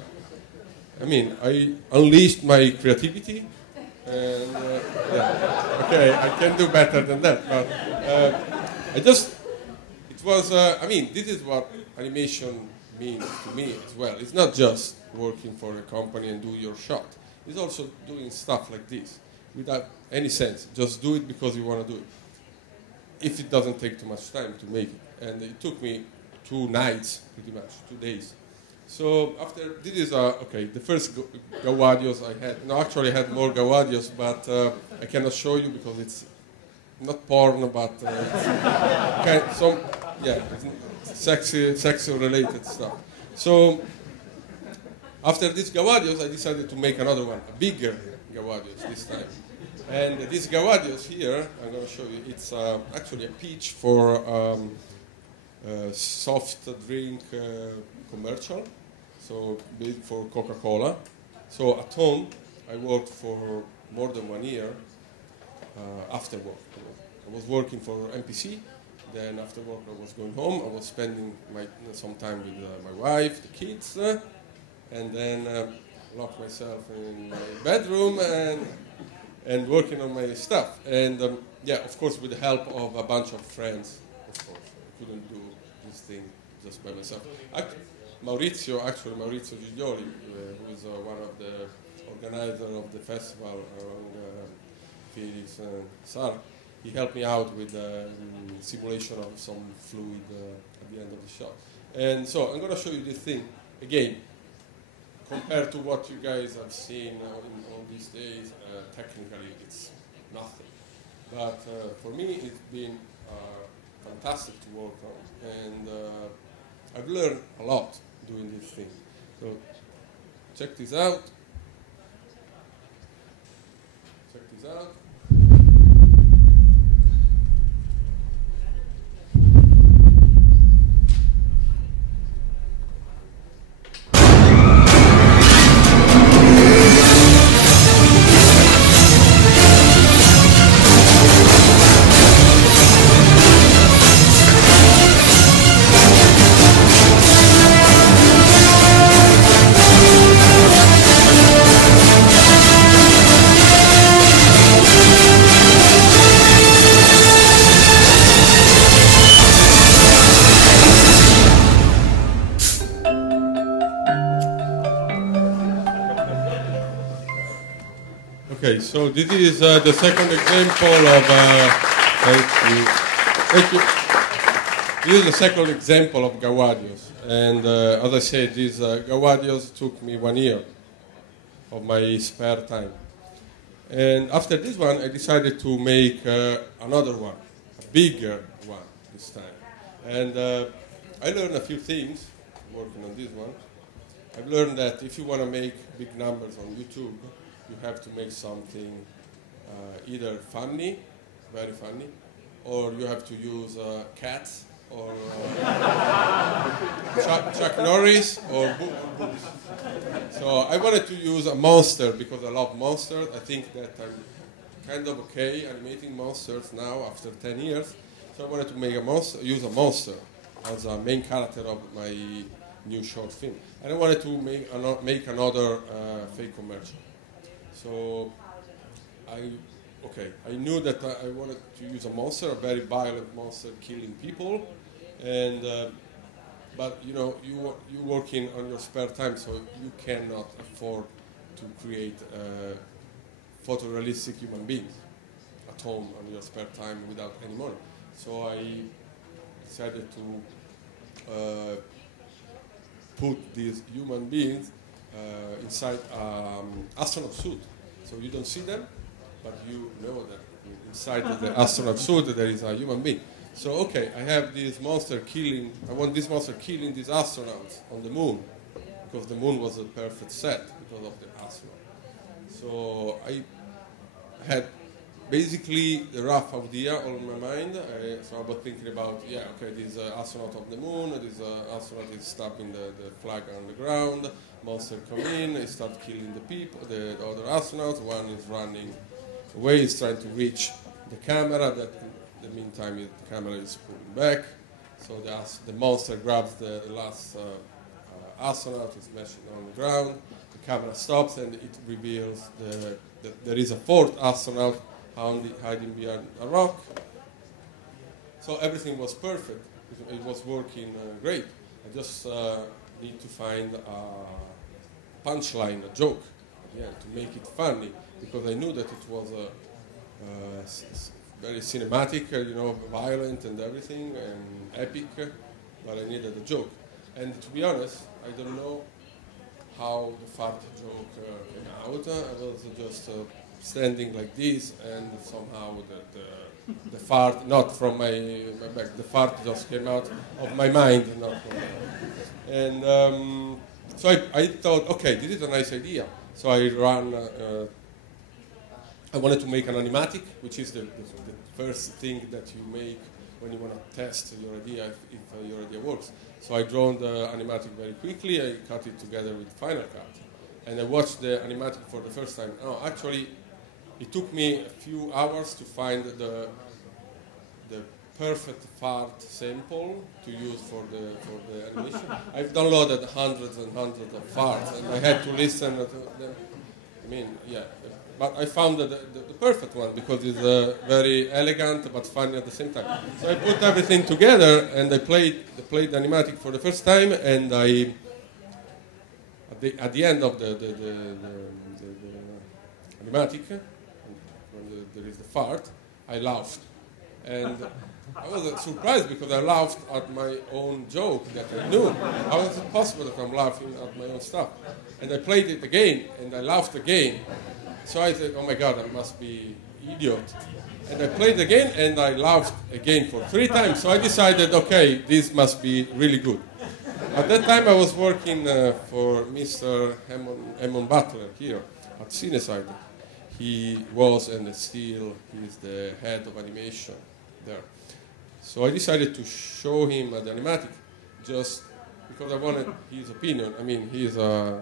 unleashed my creativity. And yeah, okay, I can do better than that. But this is what animation means to me as well. It's not just working for a company and do your shot. It's also doing stuff like this without any sense. Just do it because you want to do it. If it doesn't take too much time to make it. And it took me 2 nights, pretty much, 2 days. So after, this is, okay, the first Gawadios I had. No, actually I had more Gawadios, but I cannot show you because it's not porn, but some, yeah, sexy related stuff. So after this Gawadios, I decided to make another one, a bigger Gawadios this time. And this Gawadios here, I'm going to show you, it's actually a pitch for soft drink commercial, so made for Coca-Cola. So at home, I worked for more than 1 year after work. I was working for MPC, then after work I was going home, I was spending some time with my wife, the kids, and then locked myself in my bedroom and working on my stuff. And yeah, of course with the help of a bunch of friends, of course. I couldn't do this thing just by myself. Maurizio Giglioli, who is one of the organizers of the festival around Felix and Sarah, he helped me out with the simulation of some fluid at the end of the shot. And so I'm going to show you this thing again. Compared to what you guys have seen in all these days, technically it's nothing. But for me, it's been fantastic to work on, and I've learned a lot doing this thing. So check this out. Check this out. Okay, so this is the second example of. Thank you. This is the second example of Gawadios, and as I said, these Gawadios took me 1 year of my spare time. And after this one, I decided to make another one, a bigger one this time. And I learned a few things working on this one. I've learned that if you want to make big numbers on YouTube, you have to make something either funny, very funny, or you have to use cats, or Chuck Norris, or books. So I wanted to use a monster because I love monsters. I think that I'm kind of okay animating monsters now after 10 years. So I wanted to make a monster, use a monster as a main character of my new short film. And I wanted to make another fake commercial. So I knew that I wanted to use a monster, a very violent monster killing people, and but you know you working on your spare time, so you cannot afford to create photorealistic human beings at home on your spare time without any money. So I decided to put these human beings inside astronaut suit. So you don't see them, but you know that inside the astronaut suit there is a human being. So okay, I have this monster killing, I want this monster killing these astronauts on the moon, because the moon was a perfect set because of the astronaut. So I had basically the rough idea on my mind. So I was thinking about, yeah, okay, this astronaut on the moon, this astronaut is stopping the flag on the ground, monster come in, they start killing the people, the other astronauts, one is running away, is trying to reach the camera, that in the meantime the camera is pulling back, so the monster grabs the last astronaut, is smashing on the ground, the camera stops and it reveals that there is a fourth astronaut hiding behind a rock. So everything was perfect. It was working great. I just need to find a punchline, a joke, yeah, to make it funny, because I knew that it was very cinematic, you know, violent and everything, and epic, but I needed a joke. And to be honest, I don't know how the fart joke came out. I was just standing like this, and somehow the fart, not from my back, the fart just came out of my mind, not from my. And so I thought, okay, this is a nice idea. So I ran. I wanted to make an animatic, which is the first thing that you make when you want to test your idea, if your idea works. So I drawn the animatic very quickly. I cut it together with Final Cut, and I watched the animatic for the first time. No, actually, it took me a few hours to find the perfect fart sample to use for the animation. I've downloaded hundreds and hundreds of farts, and I had to listen to them. I mean, yeah, but I found the perfect one because it's very elegant but funny at the same time. So I put everything together and I played the animatic for the first time, and I at the end of the animatic, when there is the fart, I laughed, and I was surprised because I laughed at my own joke that I knew. How is it possible that I'm laughing at my own stuff? And I played it again, and I laughed again. So I said, oh my God, I must be idiot. And I played again, and I laughed again for 3 times. So I decided, okay, this must be really good. At that time, I was working for Mr. Hammond Butler here at Cineside. He was, and still, he's the head of animation there. So I decided to show him the animatic just because I wanted his opinion. I mean, he's a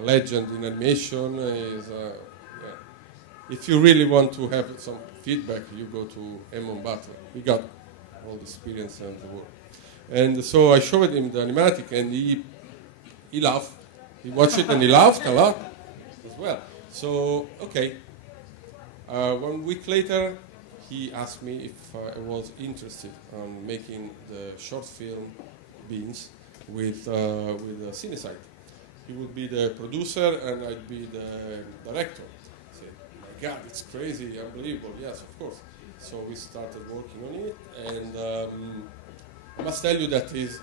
legend in animation. Yeah. If you really want to have some feedback, you go to Hammond Butler. He got all the experience and the work. And so I showed him the animatic, and he laughed. He watched it and he laughed a lot as well. So, okay. 1 week later, he asked me if I was interested in making the short film Beans with Cinesite. He would be the producer and I'd be the director. I said, my God, it's crazy, unbelievable. Yes, of course. So we started working on it, and I must tell you that he's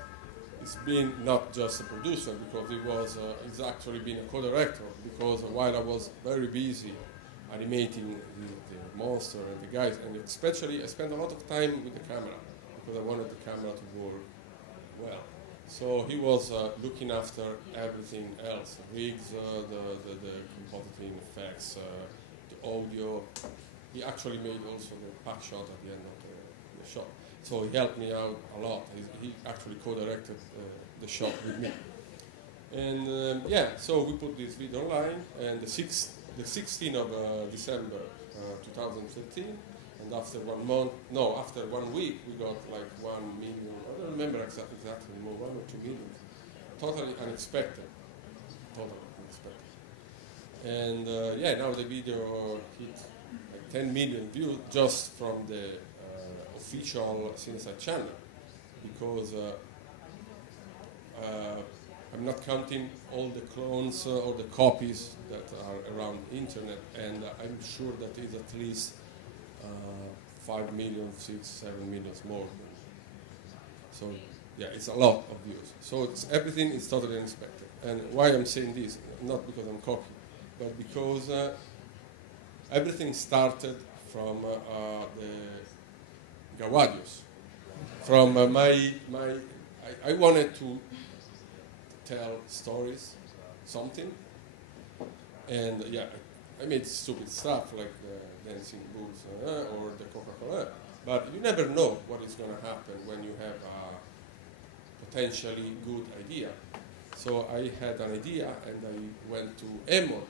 been not just a producer, because he's actually been a co-director, because while I was very busy animating the monster and the guys, and especially I spent a lot of time with the camera, because I wanted the camera to work well. So he was looking after everything else, rigs, the compositing effects, the audio. He actually made also the pack shot at the end of the shot. So he helped me out a lot. He actually co-directed the shot with me. And yeah, so we put this video online, and the 16th of December 2013, and after 1 month, no, after 1 week, we got like 1 million, I don't remember exactly more, 1 or 2 million. Totally unexpected. Totally unexpected. And yeah, now the video hit like 10 million views just from the official Cinesite channel, because I'm not counting all the clones or the copies that are around the internet, and I'm sure that it's at least 5 million, 6, 7 million more. So yeah, it's a lot of views. So everything is totally unexpected. And why I'm saying this, not because I'm cocky, but because everything started from the Gawadios. From I wanted to tell stories, something, and yeah, I made stupid stuff like the dancing bulls or the Coca-Cola, but you never know what is going to happen when you have a potentially good idea. So I had an idea, and I went to Emo,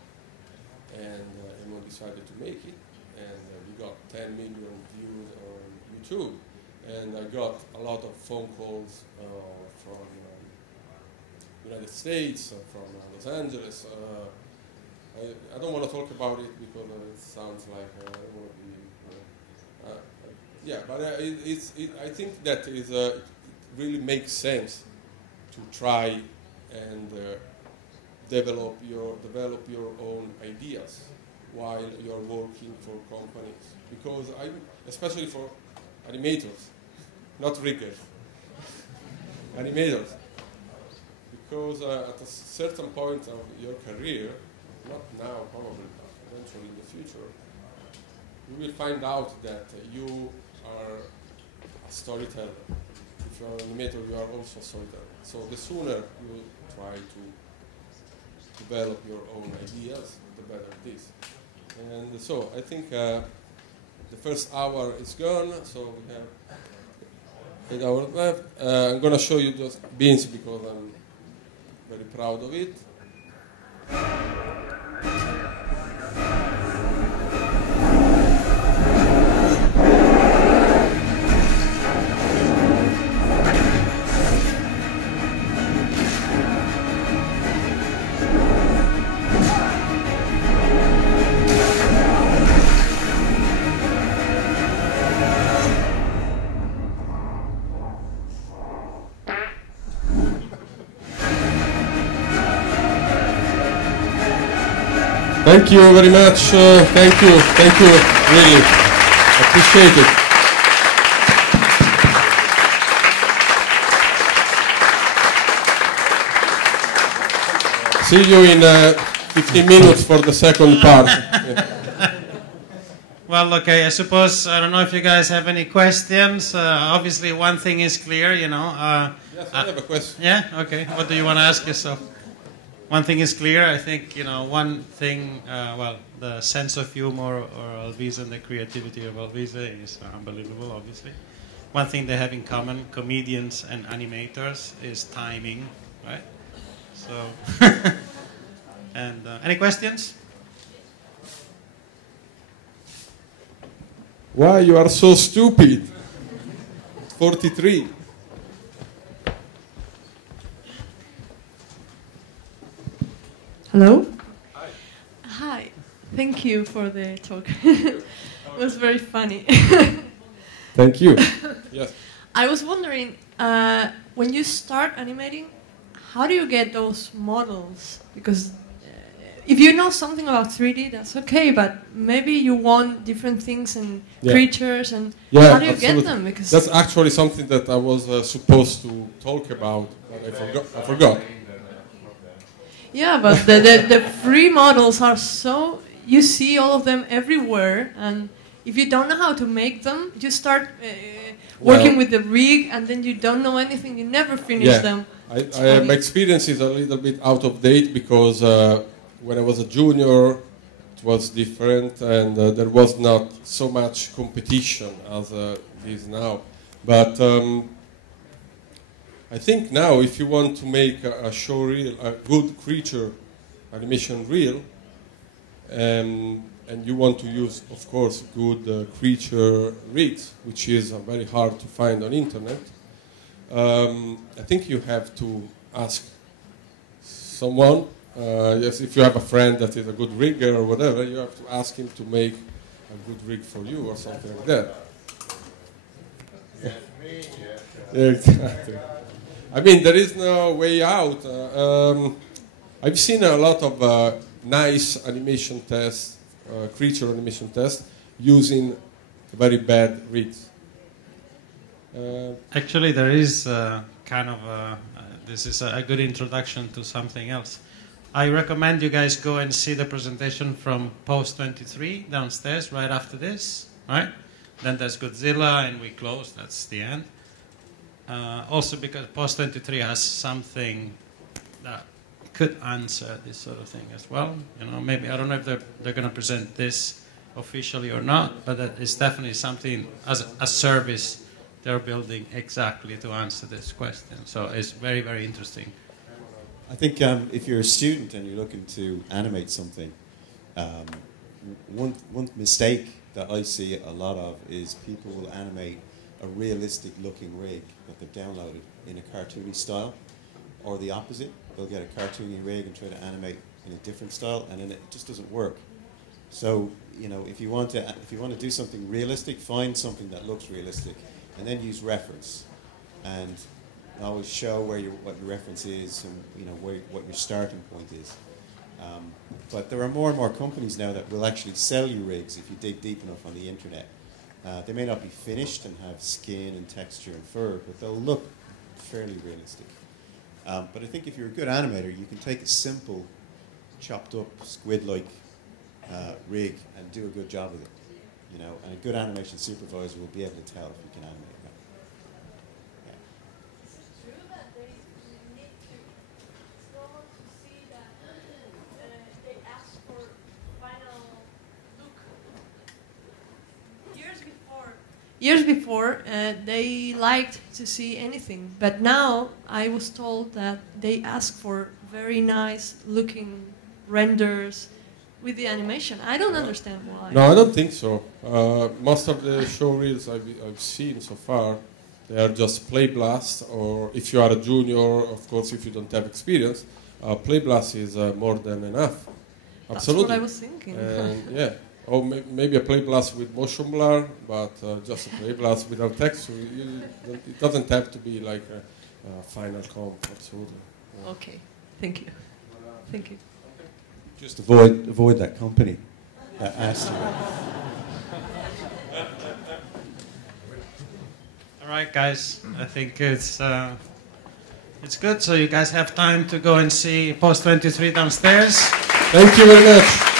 and Emo decided to make it, and we got 10 million views on YouTube, and I got a lot of phone calls from United States, from Los Angeles. I don't want to talk about it because it sounds like I don't want to be. Yeah, but I think that it really makes sense to try and develop your own ideas while you're working for companies. Because especially for animators, not riggers, animators. Because at a certain point of your career, not now probably, but eventually in the future, you will find out that you are a storyteller. If you are an animator, you are also a storyteller. So the sooner you try to develop your own ideas, the better it is. And so I think the first hour is gone, so we have 8 hours left. I'm going to show you those beans because I'm very proud of it. Thank you very much. Thank you, really. Appreciate it. See you in 15 minutes for the second part. Yeah. Well, okay, I suppose, I don't know if you guys have any questions. Obviously, one thing is clear, you know. Yes, I have a question. Yeah, okay. What do you want to ask yourself? One thing is clear, I think, you know, one thing, well, the sense of humor or Alvise and the creativity of Alvise is unbelievable, obviously. One thing they have in common, comedians and animators, is timing, right? So, and any questions? Why you are so stupid? 43. Hello? Hi. Hi. Thank you for the talk. It was very funny. Thank you. Yes. I was wondering, when you start animating, how do you get those models? Because if you know something about 3D, that's okay, but maybe you want different things and creatures, and how do you get them? Because that's actually something that I was supposed to talk about, but I forgot. yeah, but the free models are so, you see all of them everywhere, and if you don't know how to make them, you start working with the rig, and then you don't know anything, you never finish them. My experience is a little bit out of date because when I was a junior, it was different, and there was not so much competition as it is now. But I think now, if you want to make a show reel, a good creature animation reel, and you want to use, of course, good creature rigs, which is very hard to find on internet, I think you have to ask someone. Yes, if you have a friend that is a good rigger or whatever, you have to ask him to make a good rig for you or something like that. Yes, me, yes. Yeah, exactly. I mean, there is no way out. I've seen a lot of nice animation tests, creature animation tests, using very bad rigs. Actually, there is kind of this is a good introduction to something else. I recommend you guys go and see the presentation from Post 23 downstairs right after this, right? Then there's Godzilla, and we close. That's the end. Also, because Post 23 has something that could answer this sort of thing as well. You know, maybe I don't know if they're going to present this officially or not, but that is definitely something as a service they're building exactly to answer this question. So it's very, very interesting. I think if you're a student and you're looking to animate something, one mistake that I see a lot of is people will animate a realistic looking rig that they've downloaded in a cartoony style, or the opposite. They'll get a cartoony rig and try to animate in a different style, and then it just doesn't work. So, you know, if you want to do something realistic, find something that looks realistic, and then use reference. And and always show where what your reference is and what your starting point is. But there are more and more companies now that will actually sell you rigs if you dig deep enough on the internet. They may not be finished and have skin and texture and fur, but they'll look fairly realistic. But I think if you're a good animator, you can take a simple, chopped up, squid-like rig and do a good job with it. And a good animation supervisor will be able to tell if you can animate that. Yeah. Is it true that they need to someone to see that they ask for final look? Years before, they liked to see anything, but now I was told that they ask for very nice looking renders with the animation. I don't understand why. No, I don't think so. Most of the show reels I've seen so far, they are just play blast, or if you are a junior, of course, if you don't have experience, play blast is more than enough. Absolutely. That's what I was thinking. Yeah. Or maybe a play blast with motion blur, but just a play blast without texture. It doesn't have to be like a final comp. Absolutely. Yeah. Okay. Thank you. Thank you. Just avoid that company that asked you. All right, guys. I think it's good. So you guys have time to go and see Post 23 downstairs. Thank you very much.